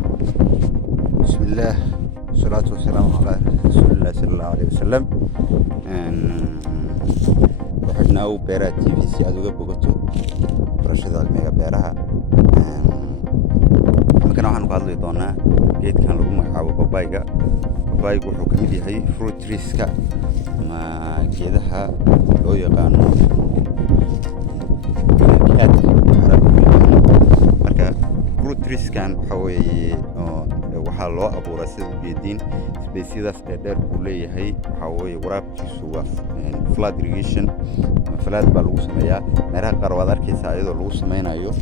بسم الله والصلاة والسلام على رسول الله صلى الله عليه وسلم. waxaadna u beeraha TV si aad uga bogato barashada cilmiga beeraha. Markaan waxaan ku hadli doonaa geedkan lagu magacaabo babayga. Babaygu wuxuu ka mid yahay fruit trees-ka ama geedaha loo yaqaano marka fruit trees-kan waxa weeye waxaa loo abuuraa sida geediin species dheer buu leeyahay. waxa weeye waraabkiisu waa flood irrigation ama flood baa lagu sameeyaa. meelaha qaar waad arkaysaa iyadoo lagu sameynayo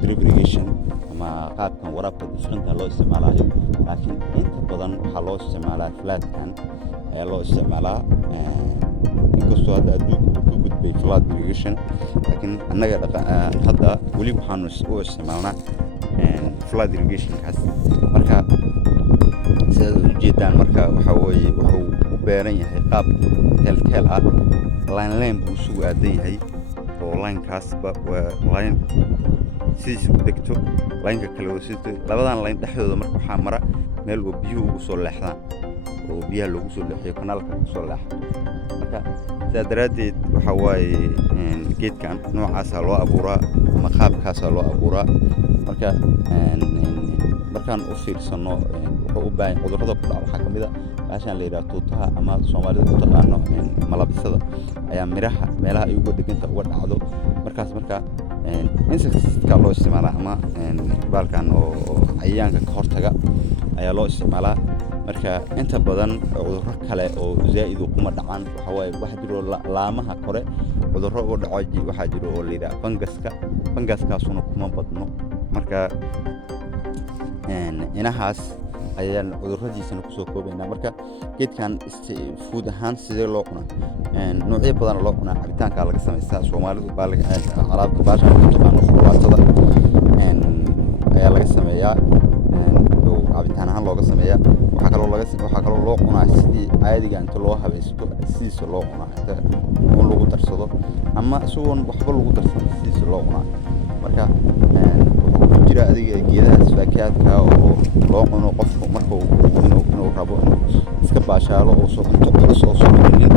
drip irrigation ama qaabkan waraabka different loo isticmaalayo, laakiin inta badan waxaa loo isticmaalaa floodkan ayaa loo isticmaalaa. inkastoo hadda adduunka uu ku gudbay flood irrigation, laakiin annaga hadda weli waxaanu u isticmaalnaa flood irrigation-kaas. marka sidaad ujeedaan, marka waxa weeye wuxuu u beeran yahay qaab teel ah, line buu isugu aadan yahay, oo linekaasba waa line sidiisa u degto, lineka kale oo sida labadan line dhexdooda marka waxaa mara meel oo biyuhu ugu soo leexdaan, oo biyaha loogu soo leexiyo kanaalka ku soo leexdo. marka sidaa daraaddeed waxa waaye geedkan noocaasaa loo abuuraa ama qaabkaasaa loo abuuraa. marka markaan u fiirsano wuxuu u baahan cudurrada ku dhaca waxaa ka mid a baashaan la yidhaha tuutaha ama soomaalida u taqaano malabisada ayaa miraha meelaha ay uga dheganta uga dhacdo. marka insecticide-ka loo isticmaalaa ama baalkan oo cayayaanka ka hortaga ayaa loo isticmaalaa. marka inta badan cudurro kale oo zaa'id kuma dhacaan. waxa waaye waxa jiro laamaha kore cudurro uga dhaco waxaa jiro oo la yidhaha fangaskaasuna kuma badno. marka inahaas ayaan cudurradiisana kusoo koobaynaa. marka geedkan food ahaan sidee loo cunaa? noocyo badan loo cunaa. cabitaankaa laga samaystaa. soomaalidu alaabta baashan ku taqaano furwaatada ayaa laga sameeyaa, cabitaan ahaan looga sameeyaa. waxaa kaloo loo cunaa sidii caadiga inta loo habaysto sidiisa loo cunaa, inta un lagu darsado ama isagoon waxba lagu darsan sidiisa loo cunaa. marka wuxuu ku jira adiga geedahaas faakaadka oo loo cuno qofku marka inuu rabo inuu iska baashaalo oo soo cunto culus oo soo cunin